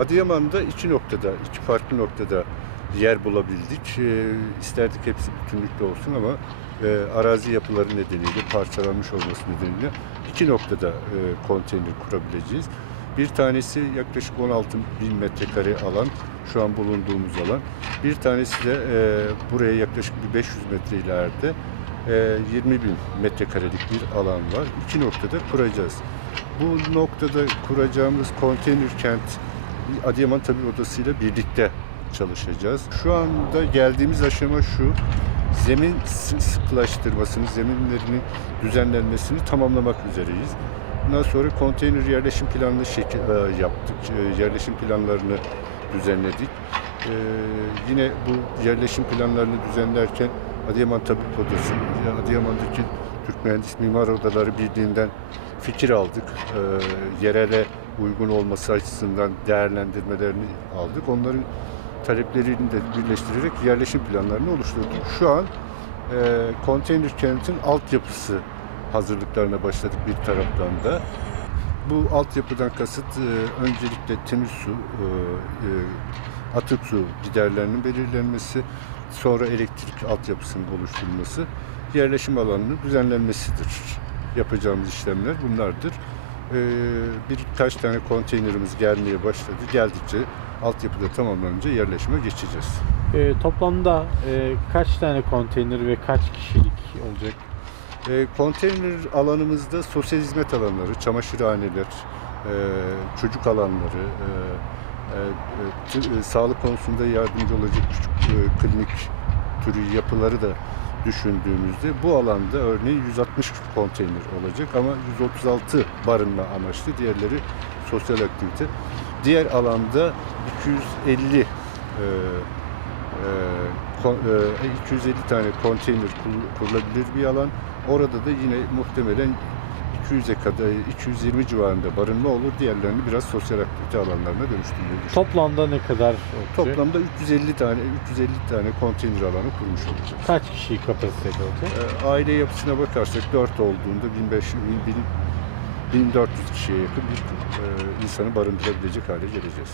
Adıyaman'da iki noktada, iki farklı noktada yer bulabildik. E, isterdik hepsi bütünlükte olsun ama e, arazi yapıları nedeniyle, parçalanmış olması nedeniyle iki noktada e, konteyner kurabileceğiz. Bir tanesi yaklaşık 16 bin metrekare alan, şu an bulunduğumuz alan. Bir tanesi de e, buraya yaklaşık bir 500 metre ileride e, 20 bin metrekarelik bir alan var. İki noktada kuracağız. Bu noktada kuracağımız konteyner kent Adıyaman Tabi Odası ile birlikte çalışacağız. Şu anda geldiğimiz aşama şu. Zemin sı- sıkılaştırmasını, zeminlerinin düzenlenmesini tamamlamak üzereyiz. Bundan sonra konteyner yerleşim planını şekil, e, yaptık. E, yerleşim planlarını düzenledik. E, yine bu yerleşim planlarını düzenlerken Adıyaman Tabip Odası, ya Adıyaman'daki Türk Mühendis Mimar Odaları Birliği'nden fikir aldık. E, yerele uygun olması açısından değerlendirmelerini aldık. Onların taleplerini de birleştirerek yerleşim planlarını oluşturduk. Şu an e, konteyner kentin altyapısı hazırlıklarına başladık bir taraftan da. Bu altyapıdan kasıt e, öncelikle temiz su, e, e, atık su giderlerinin belirlenmesi, sonra elektrik altyapısının oluşturulması, yerleşim alanının düzenlenmesidir. Yapacağımız işlemler bunlardır. E, birkaç tane konteynerimiz gelmeye başladı. Geldikçe altyapıda tamamlanınca yerleşime geçeceğiz. Ee, toplamda e, kaç tane konteyner ve kaç kişilik olacak? E, konteyner alanımızda sosyal hizmet alanları, çamaşırhaneler, e, çocuk alanları, e, e, e, e, sağlık konusunda yardımcı olacak küçük e, klinik türü yapıları da düşündüğümüzde bu alanda örneğin 160 konteyner olacak ama 136 barınma amaçlı, diğerleri sosyal aktivite. Diğer alanda 250 e, e, kon- e, 250 tane konteyner kur- kurulabilir bir alan. Orada da yine muhtemelen 200'e kadar 220 civarında barınma olur. Diğerlerini biraz sosyal aktivite alanlarına dönüştürmeyi düşünüyoruz. Toplamda ne kadar olacak? Toplamda 350 tane 350 tane konteyner alanı kurmuş olacağız. Kaç kişi kapasiteli olacak? Ee, aile yapısına bakarsak 4 olduğunda 1500 1000 1400 kişiye yakın bir e, insanı barındırabilecek hale geleceğiz.